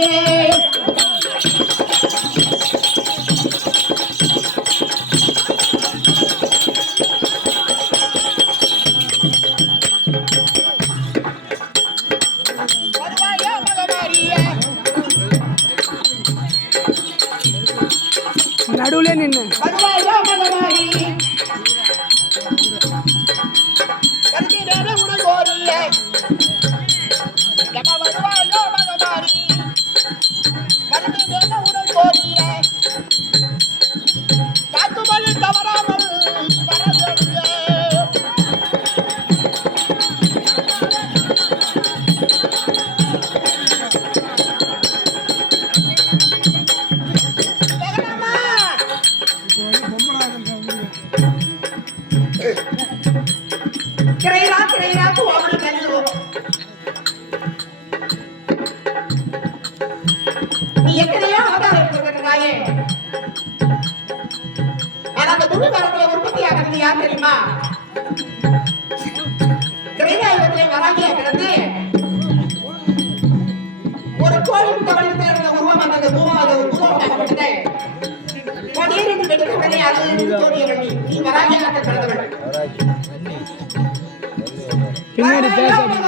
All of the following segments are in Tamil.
வேணுமே நடுவுல நின்று கிரைரா கிரைரா நீ எத்தனையோ அவதாரம் எடுத்திருக்கிறாயே ஆனா அந்த உற்பத்தி ஆகிறது யார் தெரியுமா கிரைராயுகத்திலே வராகியா கிடந்து ஒரு கோயில் தவறிட்டு இருந்த உருவம் அந்த உருவம் அது உருவமாகப்பட்டது கொடியேறி அது நீ. நீ வராகியாக பிறந்தவள். பின்னாடி பேசாத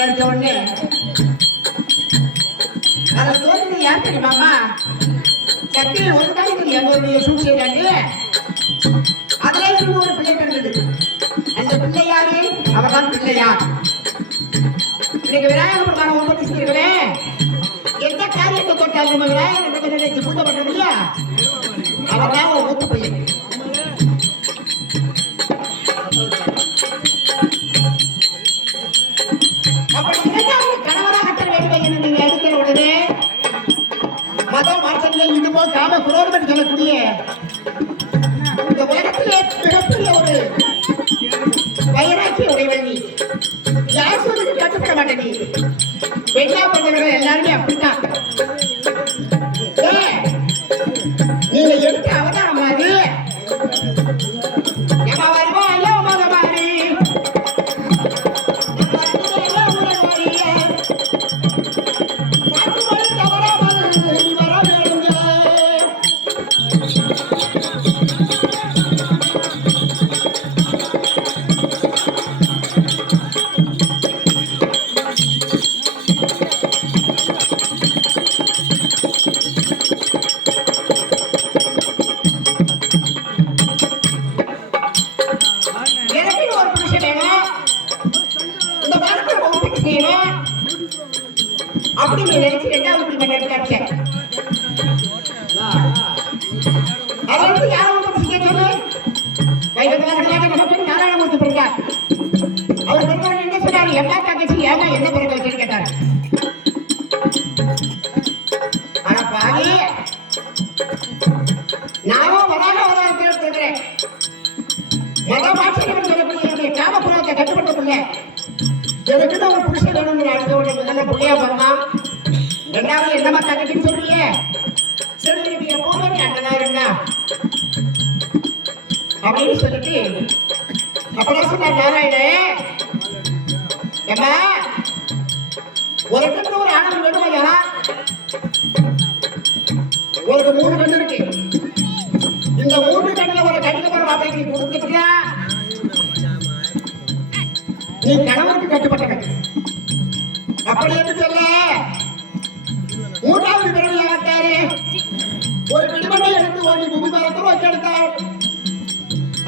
உடனே அதை தோல்வி யார் தெரியுமாமா சக்தியில் ஒரு காய்கறி எங்களுடைய சூழ்ச்சியாண்டு அதுல இருந்து ஒரு பிள்ளை பிறந்தது. அந்த பிள்ளையாரே அவர்தான் பிள்ளையார். இன்னைக்கு விநாயகர் பெருமான உற்பத்தி செய்கிறீர்களே எந்த காரியத்தை தொட்டால் விநாயகர் பூஜை பண்றது இல்லையா? அவர்தான் ஒரு மூத்த பையன். மத இது போல் காம குரோதம் சொல்லக்கூடிய இந்த உலகத்திலே மிகப்பெரிய ஒரு வைராக்கிய உடையவள் நீ. யார் சொல்லுக்கு கட்டுப்பட மாட்டேன் நீ. பெண்ணா பண்ணவர்கள் எல்லாருமே அப்படித்தான். ஏமா என்ன பிறக்க வச்சுன்னு கேட்டார். ஆனா பாவி. நானும் வராக வராக இருக்கிறேன் மத மாற்றங்கள் சொல்லக்கூடிய காமபுரத்தை கட்டுப்பட்டதில்ல எனக்கு தான் ஒரு புருஷன் வேணும்னு அடுத்த உடனே முதல்ல பிள்ளையா பிறந்தான். ரெண்டாவது என்னமா தங்கச்சின்னு சொல்றியே சரி நீ நீ அண்ணனா இருந்தா? அப்படின்னு சொல்லிட்டு அப்புறம் சொன்னார் ஒரு இடத்துல ஒரு ஆனந்தம் வேண்டும் ஒரு மூணு கண்ணு இருக்கு. இந்த மூணு கண்ணுல ஒரு கண்ணு ஒரு வார்த்தைக்கு கொடுத்துட்டியா? நீ கணவனுக்கு கட்டுப்பட்டவன் அப்படி இருந்துச்சல்ல மூன்றாவது கடவுள் யாராரு ஒரு பிடிமட்டை எடுத்து ஓடி பூமி மரத்தில் வச்சு எடுத்தார்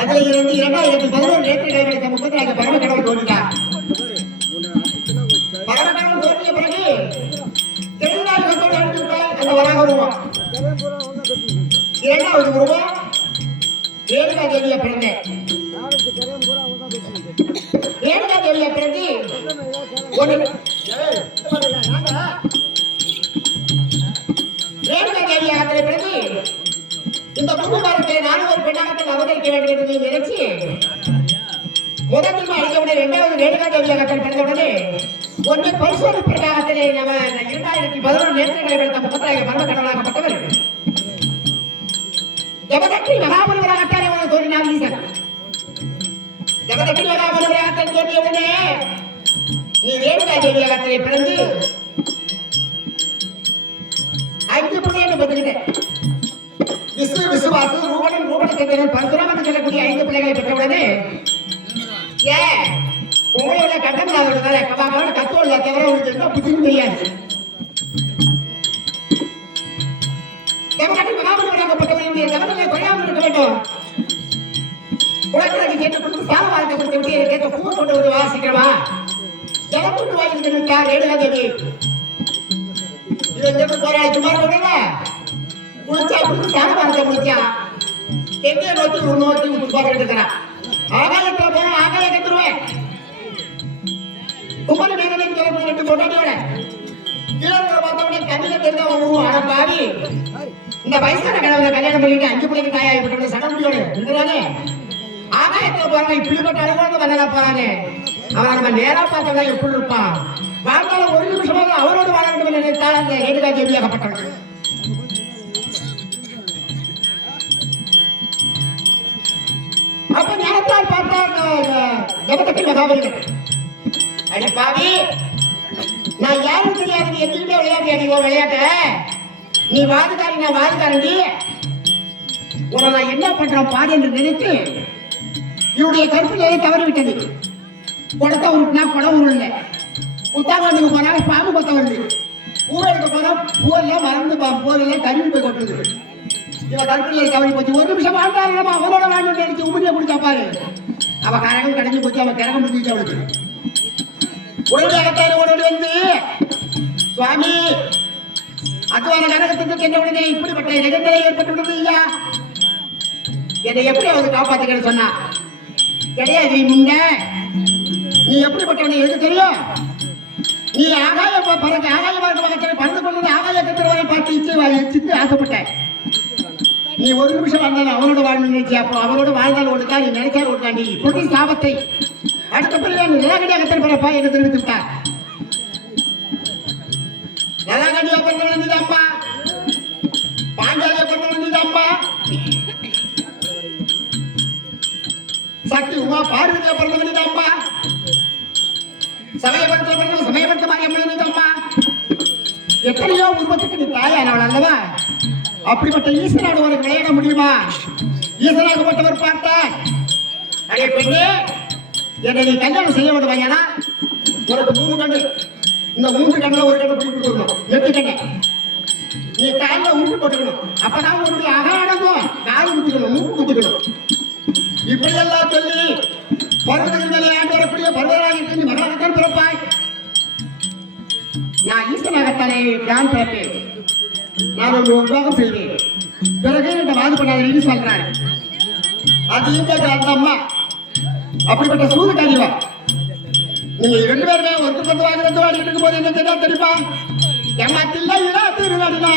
அதுல இருந்து இரண்டாயிரத்தி பதினோரு நேற்று முப்பத்தி நாலு பரம கடவுள் தோன்றினார் உருவம் இரண்டாவது உருவம் ரேணுகா தேவியா பிறந்தேன் ரேணுகா தேவியா பிறந்து ஒன்று ரேணுகா தேவியா அதனை பிறந்து இந்த கும்பகாரத்தில் நானும் ஒரு பெண்ணாகத்தில் அவதரிக்க வேண்டும் என்று நினைச்சு முதல் திரும்ப உடனே இரண்டாவது ரேணுகா தேவியாக பிறந்த ஒன்று பரிசோதனை பிரகாரத்திலே நம்ம இந்த இரண்டாயிரத்தி பதினொன்று நேரங்களை எடுத்த முகத்தாய பரம கடவுளாகப்பட்டவர் ஜபதக்கி மகாபலிவராகத்தானே உனக்கு தோன்றினார் ஈசன். ஜபதக்கி மகாபலிவராகத்தான் தோன்றிய உடனே நீ ரேணுகா தேவியாகத்திலே பிறந்து ஐந்து பிள்ளைகள் பெற்றுக்கிட்டேன் விஸ்வ விசுவாசு ரூபனும் ரூபன சேர்ந்தவன் பரசுராமன் சொல்லக்கூடிய ஐந்து பிள்ளைகளை பெற்றவுடனே ஏன்? உங்களோட கட்டம் இல்லாதவங்க கத்தோட தவிர உங்களுக்கு எந்த புத்தியும் தெரியாது. தேவநாட்டில் மகாபலிவராகப்பட்டவர்களுடைய கவனங்களை குறையாமல் இருக்க வேண்டும். குளக்கடலை கேட்டு கொடுத்து சால வாழ்க்கை கொடுத்து விட்டு கேட்ட பூ கொண்டு வந்து வாசிக்கிறவா? ஜலம் கொண்டு வாங்கி நிற்கா ரேணுகா தேவி இது எங்க போராடி சும்மா இருக்கல சால வாழ்க்கை குளிச்சா தெற்கே நோக்கி பார்த்துட்டு இருக்கிறான். போன ஆகாய கத்துருவேன். கும்பல மேலே கிளம்பி ரெண்டு கொண்டாடியோட கீழே பார்த்தவொடனே கண்ணில தெரிஞ்ச உருவம். அட பாவி இந்த வயசான கிழவனை கல்யாணம் பண்ணிட்டு அஞ்சு பிள்ளைக்கு தாயாகி விட்டு சட முடியோடு இதுதானே ஆகாயத்துல போறாங்க இப்படிப்பட்ட அனுபவம் வந்தனா போறாங்க அவன் நம்ம நேரா பார்த்தா எப்படி இருப்பான்? வாழ்க்கையில ஒரு நிமிஷமாக அவரோடு வாழ வேண்டும் என்று நினைத்தால் அந்த ரேணுகா தேவியாகப்பட்டவர்கள் அப்ப நேரத்தால் பார்த்தார் ஜபதத்தில் மகாபலிகள். அடி பாவி. நான் யாரும் தெரியாது நீ எதுக்கிட்ட விளையாட்டு அடிவோ விளையாட்ட? நீ வாதுகாரி நான் வாதுகாரண்டி உன்னை நான் என்ன பண்றேன் பாரு என்று நினைத்து இவருடைய கருப்பிலே தவறி விட்டது குடத்தை உருட்டினா குடம் உருளல புத்தாங்கண்டுக்கு போனாங்க பாம்பு கொத்த வருது ஊழலுக்கு போனா பூவெல்லாம் மறந்து போரெல்லாம் கருவி போய் கொட்டுது. இவன் கருப்பிலே தவறி போச்சு. ஒரு நிமிஷம் வாழ்ந்தாங்க நம்ம அவனோட வாழ்ந்து நினைச்சு உமிடியை குடிச்சா பாரு. அவ கரகம் கடைஞ்சு போச்சு அவன் கரகம் முடிச்சு அவளுக்கு. உடனடியாகத்தான் ஓடி வந்து சுவாமி அத்துவான கனகத்துக்கு சென்ற உடனே இப்படிப்பட்ட நிகழ்நிலை ஏற்பட்டுள்ளது ஐயா. என்னை எப்படி அவர் காப்பாத்துக்கன்னு சொன்னா? கிடையாது முன்ன நீ எப்படிப்பட்டவனை எதுக்கு தெரியும்? நீ ஆகாய ப- பறக்க ஆகாய பார்க்க பக்கத்தில் பறந்து கொண்டு ஆகாய கத்திரவரை பார்த்து இச்சு இச்சித்து ஆசைப்பட்ட நீ ஒரு நிமிஷம் வந்தாலும் அவனோட வாழ்ந்து நினைச்சி அப்போ அவனோட வாழ்ந்தால் ஒழுக்கா நீ நினைச்சால் ஒழுக்கா நீ இப்படி சாபத்தை அடுத்த பிள்ளை நிலகடியாக திருப்பறப்பா என்று தெரிவித்து விட்டார்? நிலகடியாக பிறந்த வந்தது அம்மா. பாஞ்சாலிய பிறந்த சக்தி உமா பார்வதியா பிறந்த அம்மா. சமயபுரத்தில் பிறந்த சமயபுரத்து மாரியம்மன் அம்மா. எத்தனையோ உருவத்துக்கு நீ தாயானவள் அல்லவா? அப்படிப்பட்ட ஈஸ்வரோடு ஒரு விளையாட முடியுமா? ஈஸ்வராகப்பட்டவர் பார்த்த அடைய பெண்ணே என்னை நீ கல்யாணம் செய்ய வேண்டும் ஏன்னா உனக்கு மூணு கண்ணு இந்த மூன்று கண்ணுல ஒரு கண்ணு பிடிப்பு கொடுக்கணும். எட்டு கண்ணு நீ காலில் உருட்டு போட்டுக்கணும். அப்பதான் உன்னுடைய அகம் கால் குத்திக்கணும் மூக்கு குத்திக்கணும். இப்படியெல்லாம் சொல்லி பர்வதத்தின் மேலே ஆண்டு வரக்கூடிய பர்வதராக இருந்து பிறப்பாய். நான் ஈசனாகத்தானே பிளான் பிறப்பேன். நான் ஒரு உருவாகம் செய்வேன். பிறகு இந்த வாது பண்ணாத சொல்றாரு. அது இந்த அந்த அம்மா அப்படிப்பட்ட சூது நீங்க ரெண்டு பேருமே ஒத்து பத்து வாங்கி வந்து வாடிட்டு இருக்கும் போது என்ன தெரியா தெரியுமா? ஏமாத்தில்ல இல்ல திருவாடினா